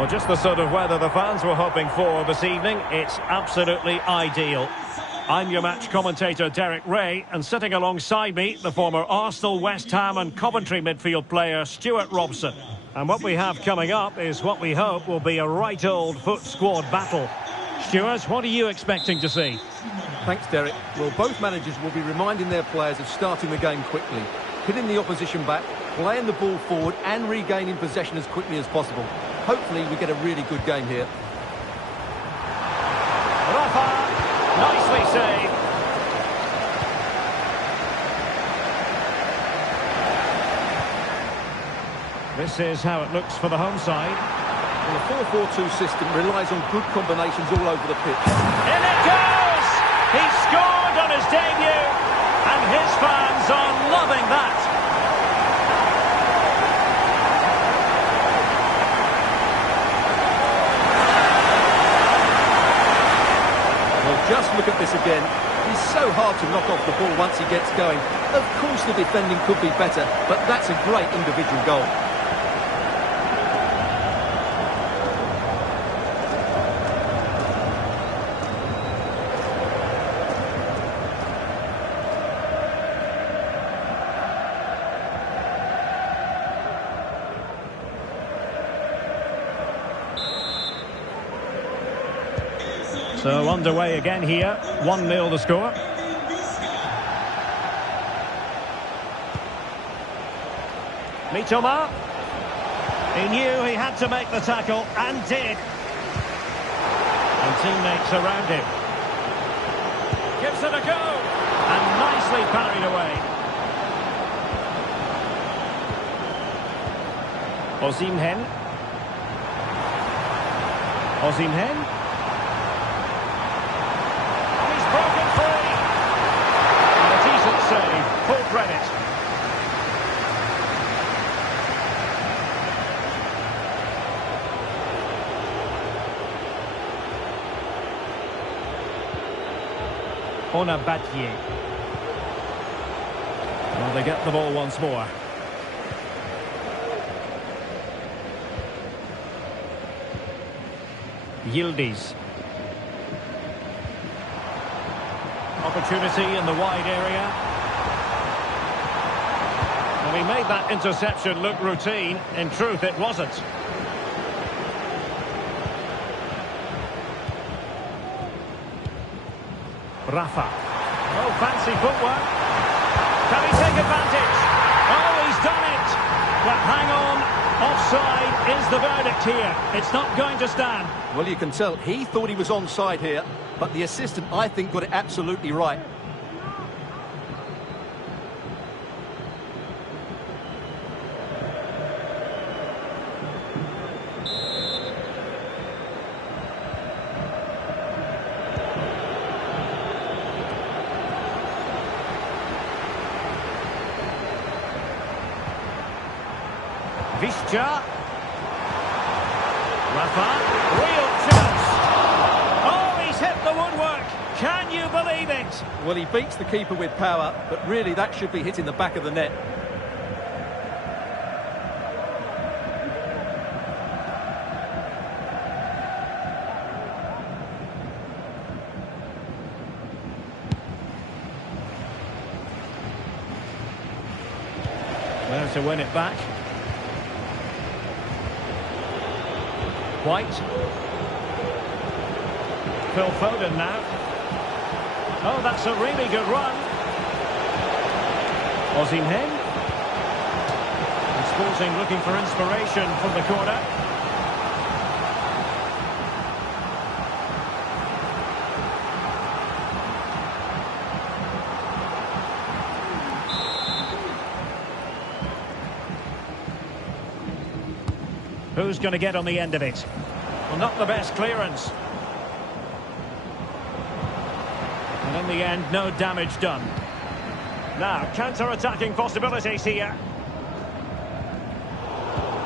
Well, just the sort of weather the fans were hoping for this evening. It's absolutely ideal. I'm your match commentator, Derek Ray, and sitting alongside me, the former Arsenal, West Ham and Coventry midfield player, Stuart Robson. And what we have coming up is what we hope will be a right old foot squad battle. Stuart, what are you expecting to see? Thanks, Derek. Well, both managers will be reminding their players of starting the game quickly, hitting the opposition back, playing the ball forward and regaining possession as quickly as possible. Hopefully we get a really good game here. Rafa, nicely saved. This is how it looks for the home side. Well, the 4-4-2 system relies on good combinations all over the pitch. In it goes! He scored on his debut, and his fans are loving that. Just look at this again. He's so hard to knock off the ball once he gets going. Of course the defending could be better, but that's a great individual goal. So underway again here, 1-0 the score. Mitoma. He knew he had to make the tackle, and did. And teammates around him. Gives it a go, and nicely parried away. Osimhen. Save, full credit. Onabatier. Well, they get the ball once more. Yildiz. Opportunity in the wide area. Well, he made that interception look routine. In truth, it wasn't. Rafa. Oh, fancy footwork. Can he take advantage? Oh, he's done it. But hang on. Offside is the verdict here. It's not going to stand. Well, you can tell he thought he was onside here, but the assistant, I think, got it absolutely right. Visca. Rafa. Real chance. Oh, he's hit the woodwork. Can you believe it? Well, he beats the keeper with power, but really that should be hitting the back of the net. There to win it back. White. Phil Foden now. Oh, that's a really good run. Osimhen. And Sporting looking for inspiration from the corner. Who's going to get on the end of it? Well, not the best clearance. And in the end, no damage done. Now, counter-attacking possibilities here.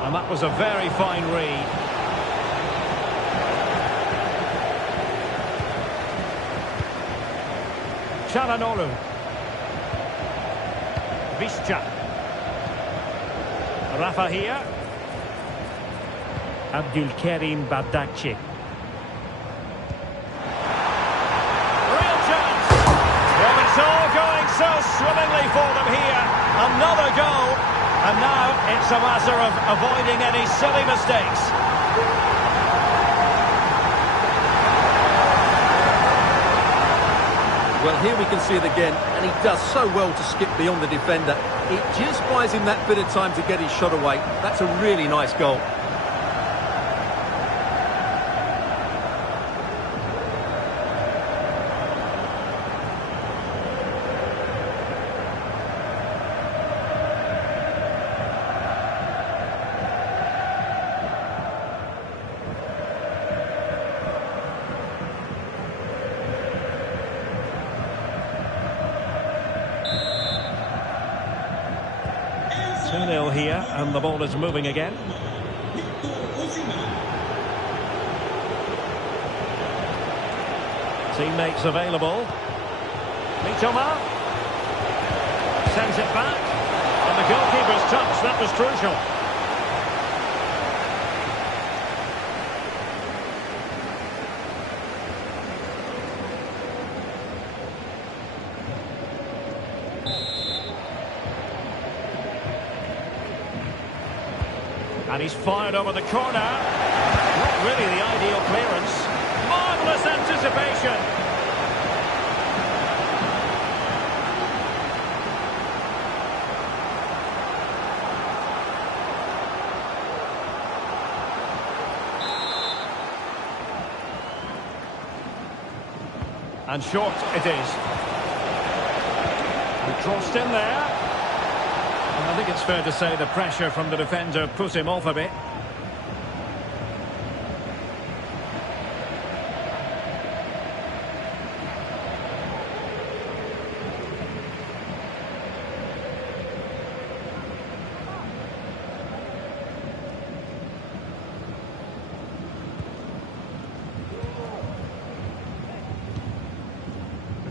And that was a very fine read. Çalhanoğlu. Visca. Rafa here. Abdulkarim Bardakci. Real chance! Well, it's all going so swimmingly for them here. Another goal. And now it's a matter of avoiding any silly mistakes. Well, here we can see it again, and he does so well to skip beyond the defender. It just buys him that bit of time to get his shot away. That's a really nice goal. Here, and the ball is moving again. Teammates available. Mitoma sends it back, and the goalkeeper's touch, that was crucial. And he's fired over the corner. Not really the ideal clearance. Marvellous anticipation. And short it is. He crossed in there. And I think it's fair to say the pressure from the defender put him off a bit.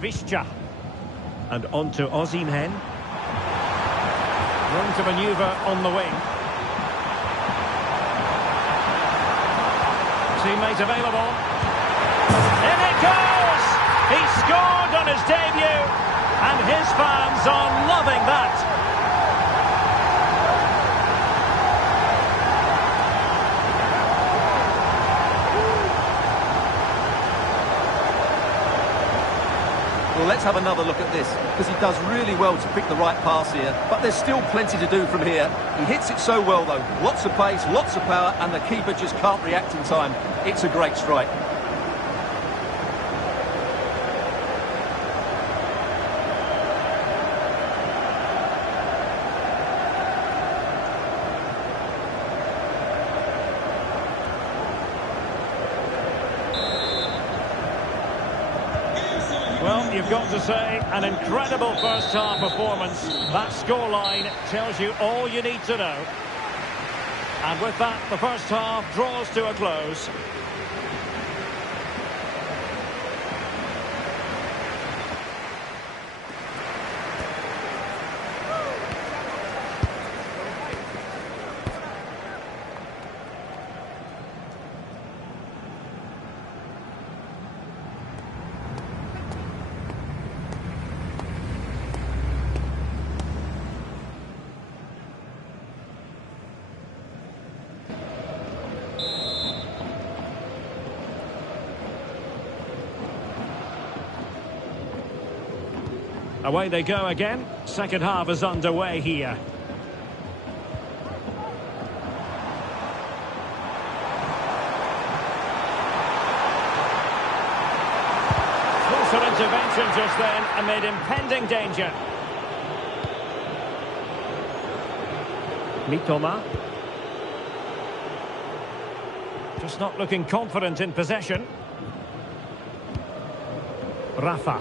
Visca. And on to Osimhen. Room to manoeuvre on the wing. Teammate available. In it goes! He scored on his debut, and his fans are loving that. Well, let's have another look at this, because he does really well to pick the right pass here, but there's still plenty to do from here. He hits it so well, though. Lots of pace, lots of power, and the keeper just can't react in time. It's a great strike. Well, you've got to say, an incredible first-half performance. That scoreline tells you all you need to know. And with that, the first half draws to a close. Away they go again. Second half is underway here. Closer intervention just then amid impending danger. Mitoma. Just not looking confident in possession. Rafa.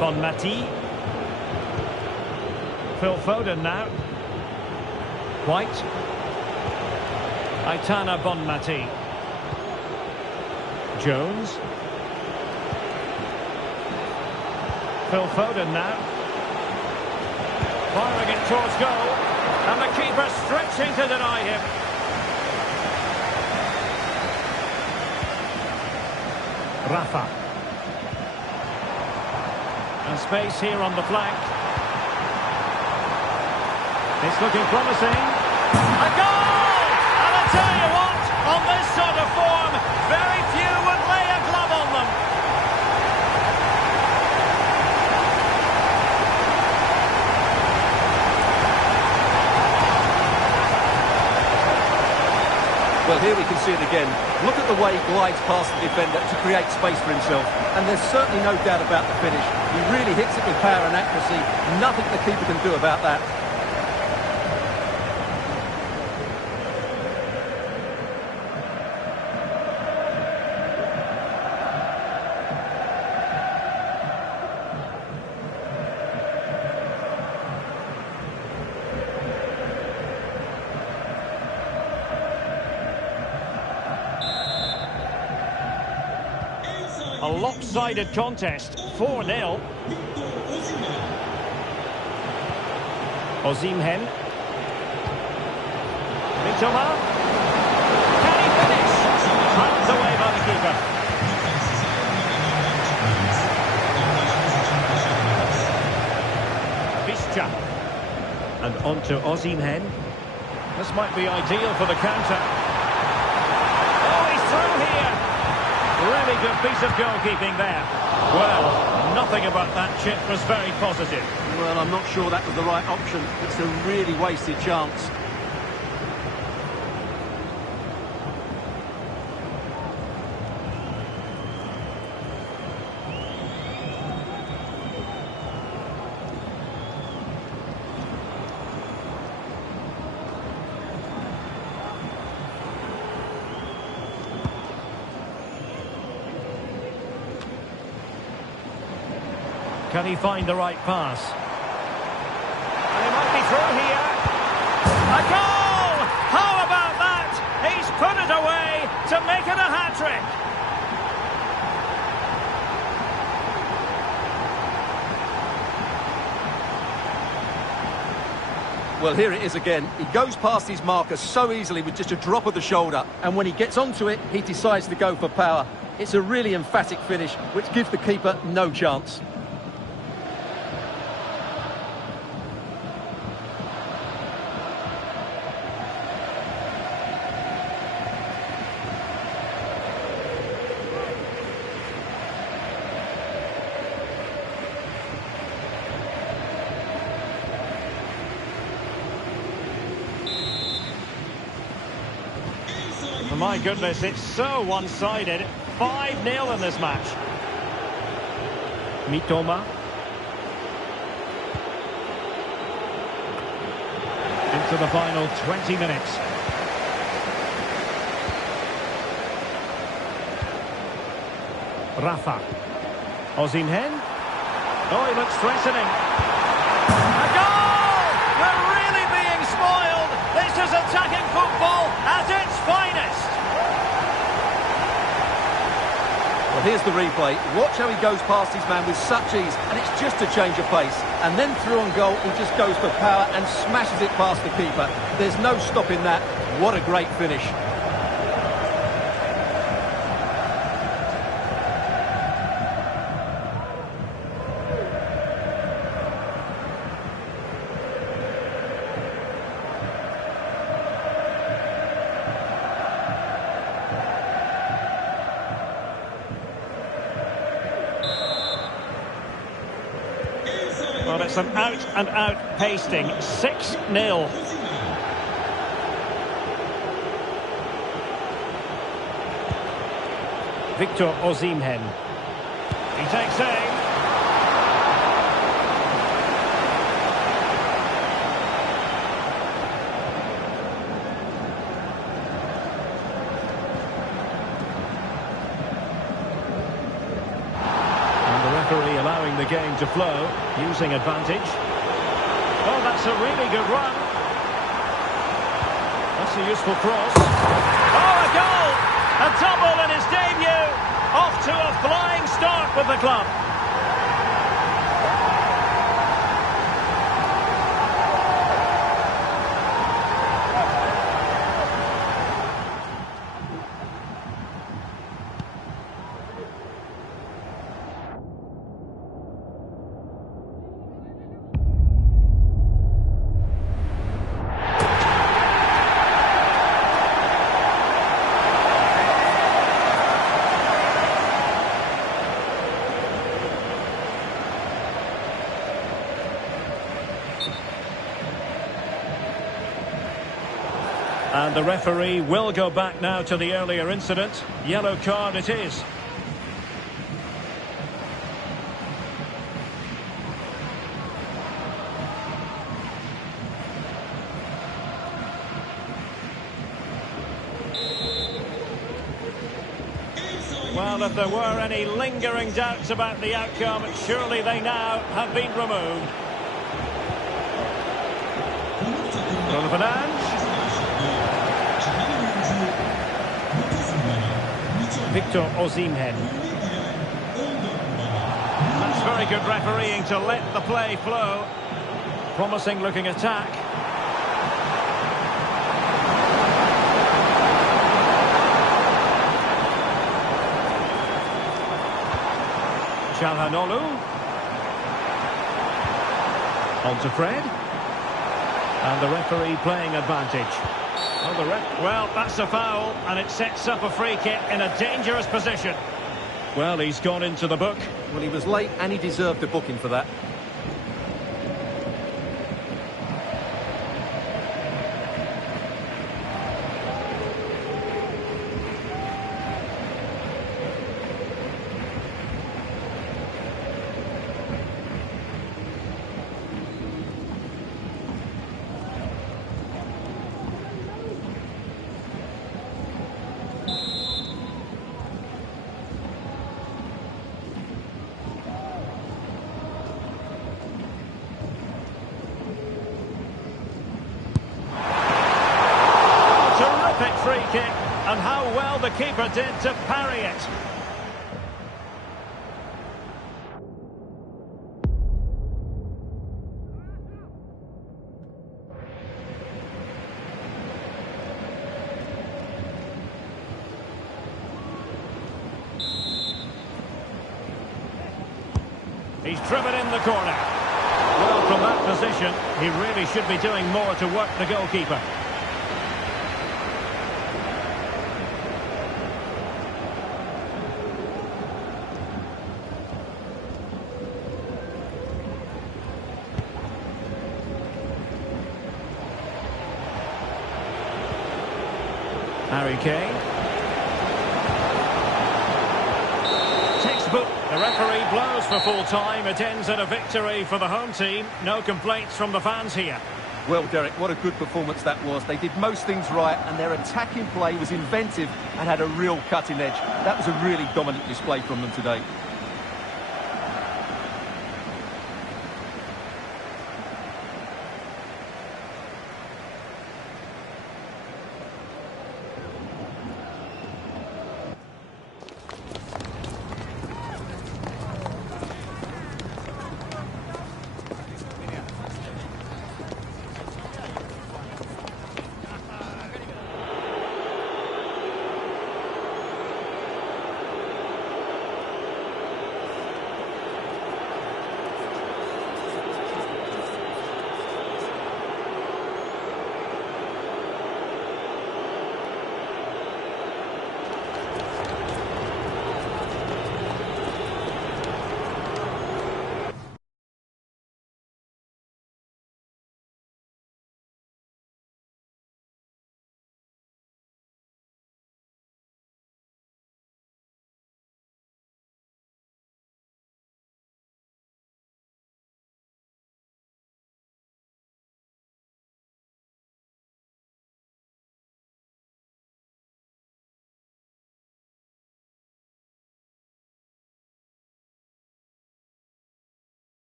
Bonmati. Phil Foden now. White. Aitana Bonmati. Jones. Phil Foden now. Firing it towards goal. And the keeper stretching to deny him. Rafa. And space here on the flank. It's looking promising. A goal! And I tell you what, on this sort of form, very few would lay a glove on them. Well, here we can see it again. Look at the way he glides past the defender to create space for himself. And there's certainly no doubt about the finish. He really hits it with power and accuracy. Nothing the keeper can do about that. A lopsided contest, 4-0. Osimhen. Mitoma. Can he finish? Hands away by the keeper. Visca. And on to Osimhen. This might be ideal for the counter. Oh, he's through here. Really good piece of goalkeeping there. Well, nothing about that chip was very positive. Well, I'm not sure that was the right option. It's a really wasted chance. Can he find the right pass? And he might be through here. A goal! How about that? He's put it away to make it a hat-trick. Well, here it is again. He goes past his marker so easily with just a drop of the shoulder. And when he gets onto it, he decides to go for power. It's a really emphatic finish, which gives the keeper no chance. My goodness, it's so one-sided. 5-0 in this match. Mitoma. Into the final 20 minutes. Rafa. Osimhen. Oh, he looks threatening. A goal! We're really being spoiled. This is attacking football at its finest. Well, here's the replay. Watch how he goes past his man with such ease, and it's just a change of pace. And then through on goal, he just goes for power and smashes it past the keeper. There's no stopping that. What a great finish. Well, it's an out-and-out pasting. 6-0. Victor Osimhen. He takes aim. Allowing the game to flow, using advantage. Oh, that's a really good run. That's a useful cross. Oh, a goal! A double in his debut. Off to a flying start with the club. And the referee will go back now to the earlier incident. Yellow card it is. Well, if there were any lingering doubts about the outcome, surely they now have been removed. Fernandes. Victor Osimhen. That's very good refereeing to let the play flow. Promising looking attack. Çalhanoğlu. On to Fred. And the referee playing advantage. Well, that's a foul, and it sets up a free kick in a dangerous position. Well, he's gone into the book. Well, he was late, and he deserved a booking for that. Free kick, and how well the keeper did to parry it. He's driven in the corner. Well, from that position, he really should be doing more to work the goalkeeper. Harry Kane. Textbook. The referee blows for full time. It ends in a victory for the home team. No complaints from the fans here. Well, Derek, what a good performance that was. They did most things right, and their attacking play was inventive and had a real cutting edge. That was a really dominant display from them today.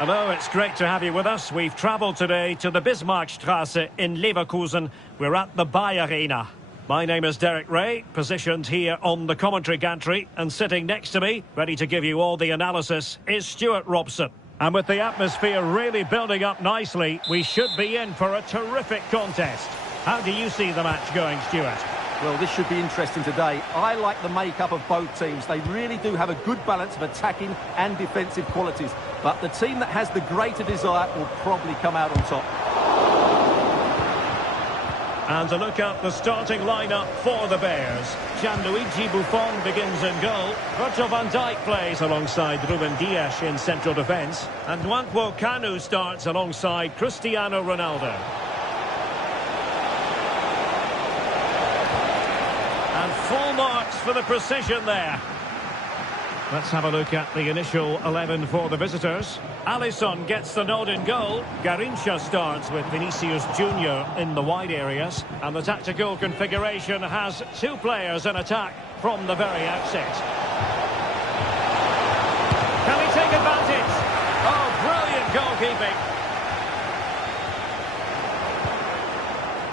Hello, it's great to have you with us. We've travelled today to the Bismarckstraße in Leverkusen. We're at the Bay Arena. My name is Derek Ray, positioned here on the commentary gantry, and sitting next to me, ready to give you all the analysis, is Stuart Robson. And with the atmosphere really building up nicely, we should be in for a terrific contest. How do you see the match going, Stuart? Well, this should be interesting today. I like the makeup of both teams. They really do have a good balance of attacking and defensive qualities. But the team that has the greater desire will probably come out on top. And a look at the starting lineup for the Bears. Gianluigi Buffon begins in goal. Virgil van Dijk plays alongside Ruben Dias in central defence. And Nwankwo Kanu starts alongside Cristiano Ronaldo. And full marks for the precision there. Let's have a look at the initial 11 for the visitors. Alisson gets the nod in goal. Garrincha starts with Vinicius Junior in the wide areas. And the tactical configuration has two players in attack from the very outset. Can he take advantage? Oh, brilliant goalkeeping.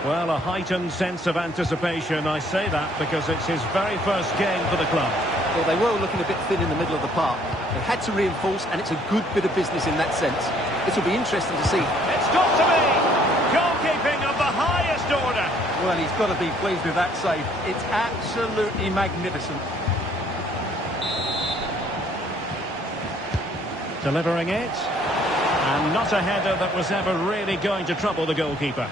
Well, a heightened sense of anticipation. I say that because it's his very first game for the club. Well, they were looking a bit thin in the middle of the park. They had to reinforce, and it's a good bit of business in that sense. It will be interesting to see. It's got to be! Goalkeeping of the highest order! Well, he's got to be pleased with that save. It's absolutely magnificent. Delivering it. And not a header that was ever really going to trouble the goalkeeper.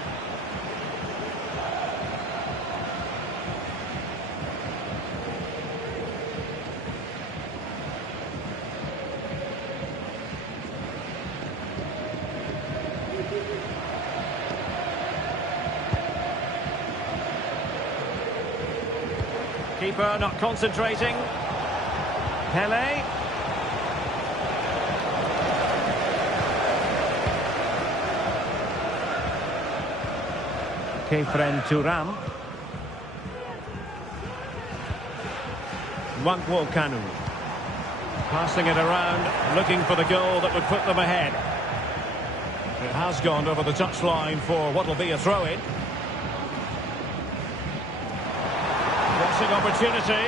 Keeper not concentrating. Pele. Kefren Turam. Nwankwo Kanu. Passing it around, looking for the goal that would put them ahead. It has gone over the touchline for what will be a throw-in. Crossing opportunity.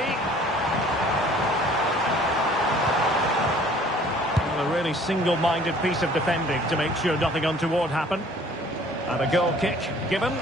Well, a really single-minded piece of defending to make sure nothing untoward happened. And a goal kick given.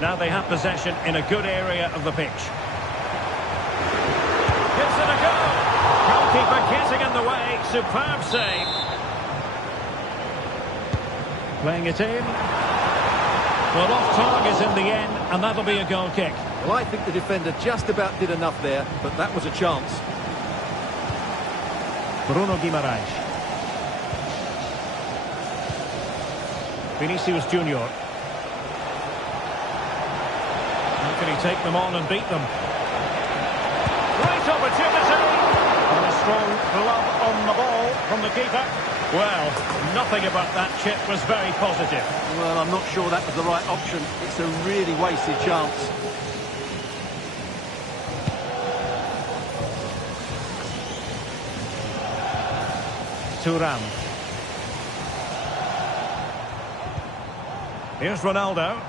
Now they have possession in a good area of the pitch. Gives it a go. Goalkeeper getting in the way. Superb save. Playing it in. Well, off target in the end, and that'll be a goal kick. Well, I think the defender just about did enough there, but that was a chance. Bruno Guimaraes. Vinicius Junior. How can he take them on and beat them? Great opportunity! And a strong glove on the ball from the keeper. Well, nothing about that chip was very positive. Well, I'm not sure that was the right option. It's a really wasted chance. Thuram. Here's Ronaldo.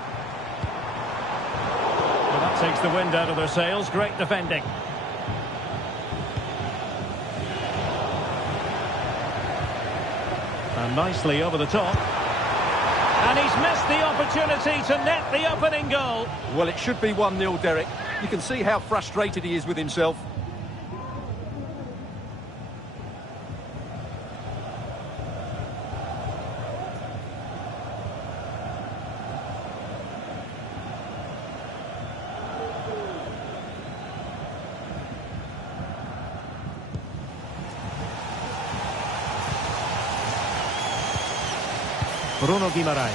Well, that takes the wind out of their sails. Great defending. And nicely over the top. And he's missed the opportunity to net the opening goal. Well, it should be 1-0, Derek. You can see how frustrated he is with himself. Bruno Guimaraes.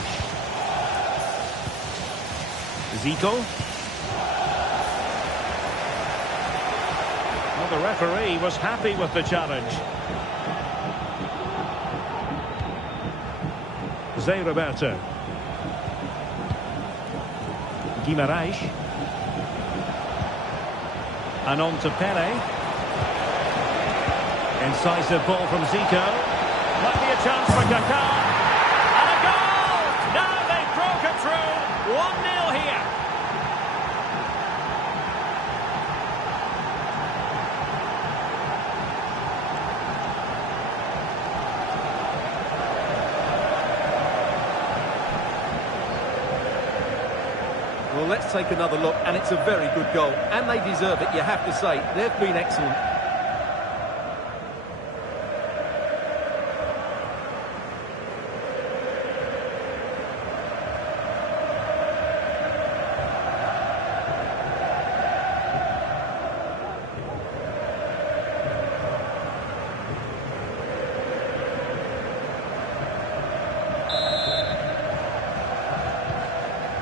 Zico. Well, the referee was happy with the challenge. Zé Roberto. Guimaraes. And on to Pele. Incisive ball from Zico. Might be a chance for Kaká. And a goal! Now they've broken through. 1-0 here. Well, let's take another look, and it's a very good goal. And they deserve it, you have to say. They've been excellent.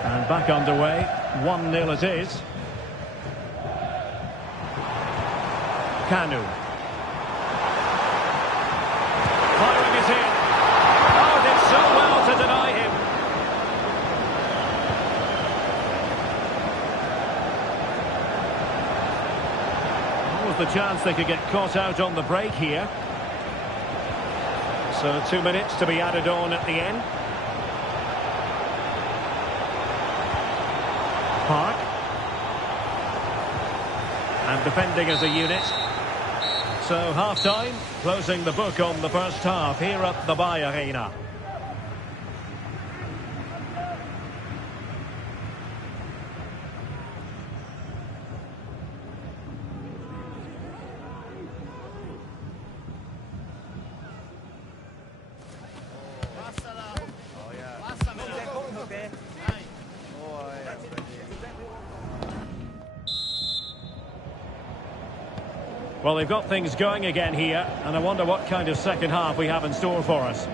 And back underway, 1-0 it is. Kanu. Firing it in. Oh, did so well to deny him. What was the chance they could get caught out on the break here? So 2 minutes to be added on at the end. Park. And defending as a unit. So half-time, closing the book on the first half here at the Bay Arena. Well, they've got things going again here, and I wonder what kind of second half we have in store for us.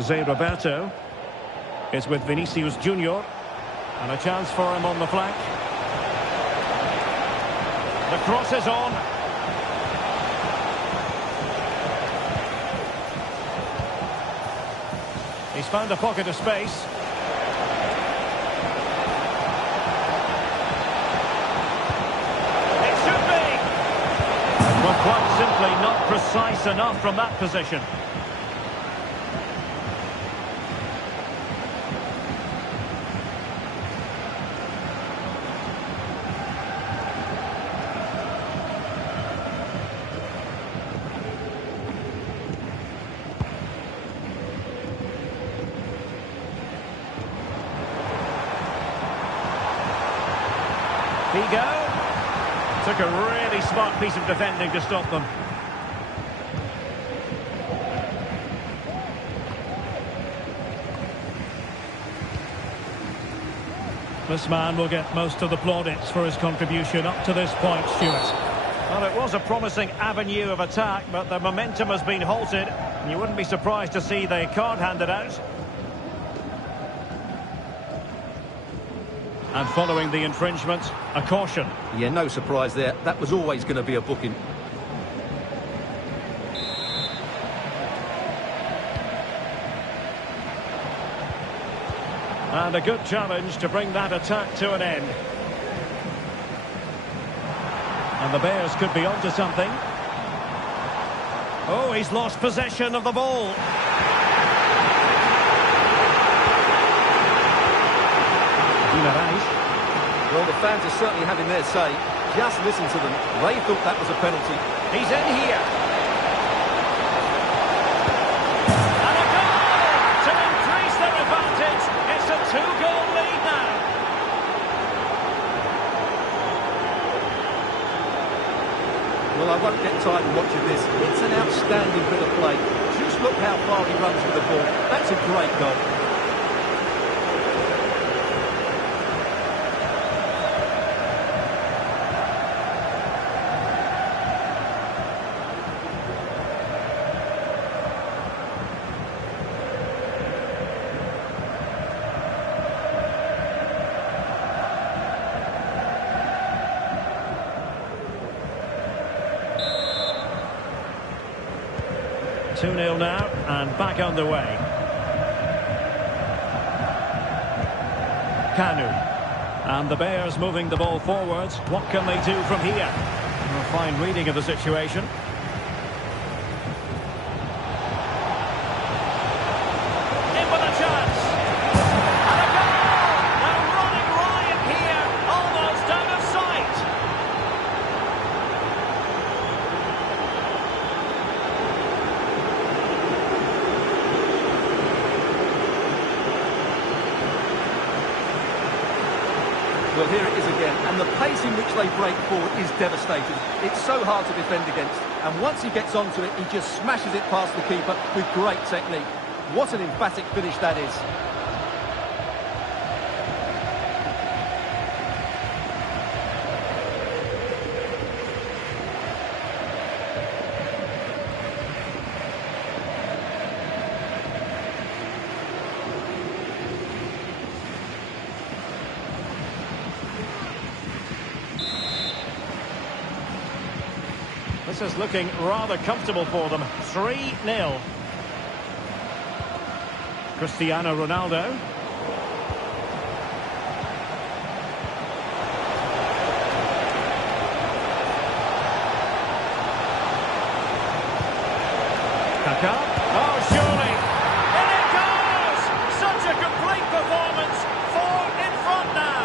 Zé Roberto is with Vinicius Junior, and a chance for him on the flank. The cross is on. He's found a pocket of space. Well, quite simply not precise enough from that position. Figo. Took a really smart piece of defending to stop them. This man will get most of the plaudits for his contribution up to this point, Stuart. Well, it was a promising avenue of attack, but the momentum has been halted. And you wouldn't be surprised to see the card handed out. And following the infringement, a caution. Yeah, no surprise there. That was always going to be a booking. And a good challenge to bring that attack to an end. And the Bears could be onto something. Oh, he's lost possession of the ball. Well, the fans are certainly having their say. Just listen to them. They thought that was a penalty. He's in here. And a goal to increase their advantage. It's a 2-goal lead now. Well, I won't get tired of watching this. It's an outstanding bit of play. Just look how far he runs with the ball. That's a great goal. 2-0 now, and back underway. Kanu. And the Bears moving the ball forwards. What can they do from here? A fine reading of the situation. In with a chance. And a goal! Now running riot here, almost out of sight. Well, here it is again, and the pace in which they break forward is devastating. It's so hard to defend against, and once he gets onto it, he just smashes it past the keeper with great technique. What an emphatic finish that is. This is looking rather comfortable for them. 3-0. Cristiano Ronaldo. Kaká. Oh, surely. In it goes! Such a complete performance. 4 in front now.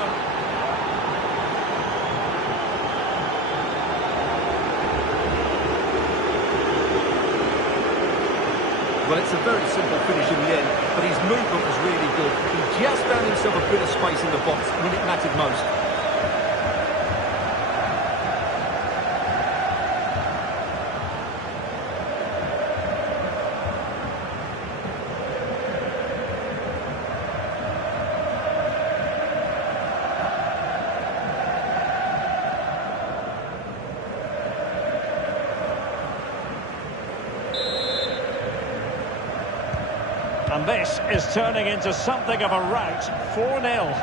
Well, it's a very simple finish in the end, but his movement was really good. He just found himself a bit of space in the box when it mattered most. And this is turning into something of a rout. 4-0.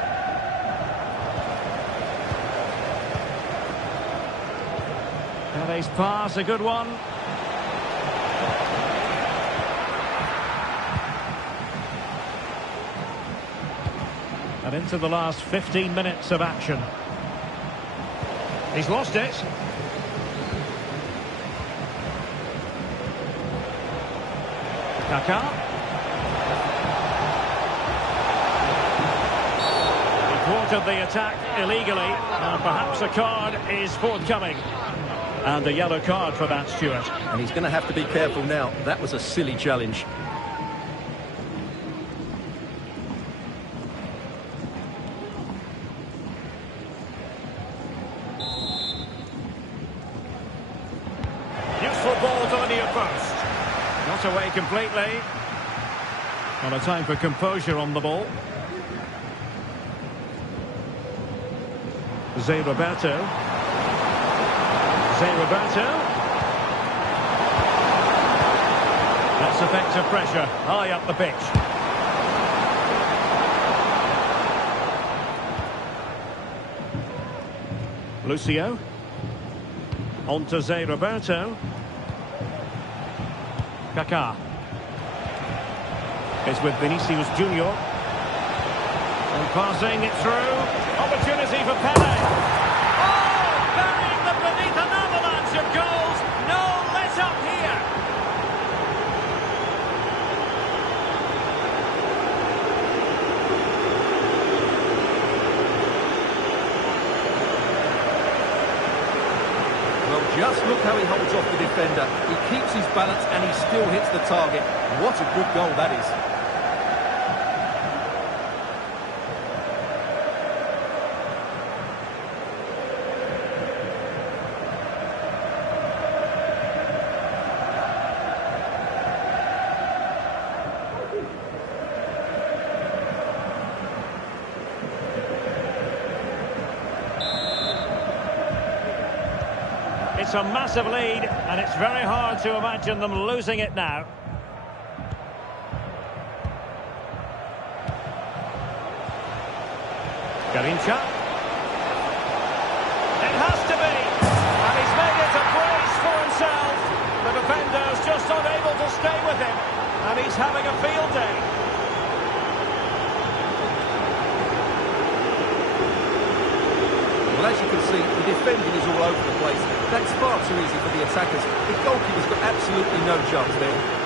Pele's pass, a good one. And into the last 15 minutes of action. He's lost it. Kaká. Thwarted the attack illegally, and perhaps a card is forthcoming. And a yellow card for that, Stuart. And he's going to have to be careful now. That was a silly challenge. Useful ball to the near post. Not away completely. Not a time for composure on the ball. Zé Roberto. That's effective pressure, high up the pitch. Lucio. On to Zé Roberto. Kaká. Is with Vinicius Junior. And passing it through. Opportunity for Pele. Oh! Burying them beneath an avalanche of goals. No let up here. Well, just look how he holds off the defender. He keeps his balance and he still hits the target. What a good goal that is. It's a massive lead, and it's very hard to imagine them losing it now. Garincha. It has to be, and he's made it a brace for himself. The defenders just unable to stay with him, and he's having a field day. Well, as you can see, the defending is all over the place. That's far too easy for the attackers. The goalkeeper's got absolutely no chance there.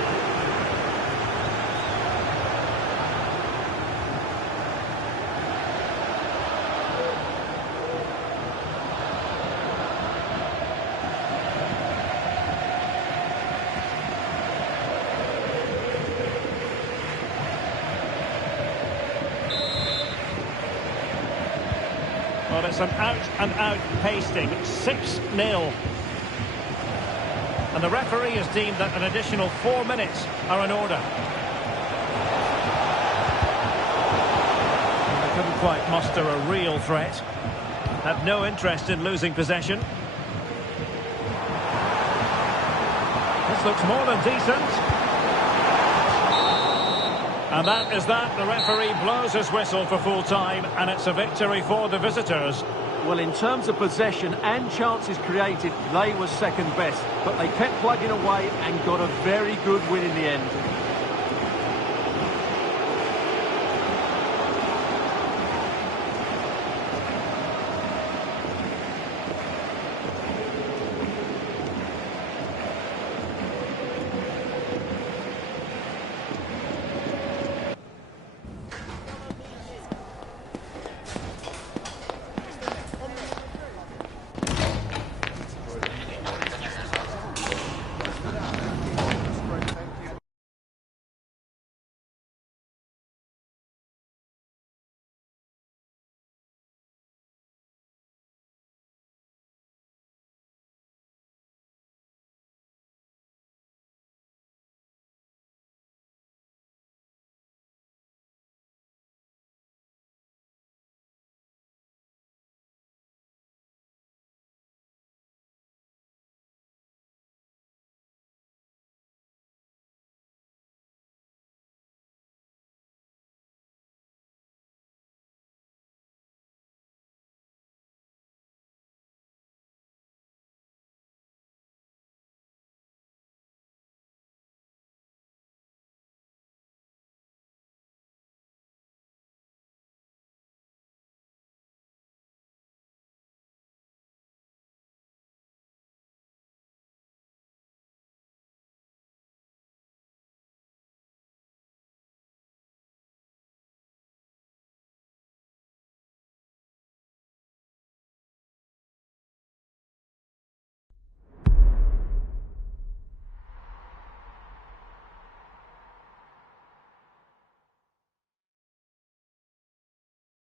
Well, it's an out-and-out pasting, 6-0. And the referee has deemed that an additional 4 minutes are in order. And they couldn't quite muster a real threat. Had no interest in losing possession. This looks more than decent. And that is that. The referee blows his whistle for full time, and it's a victory for the visitors. Well, in terms of possession and chances created, they were second best. But they kept plugging away and got a very good win in the end.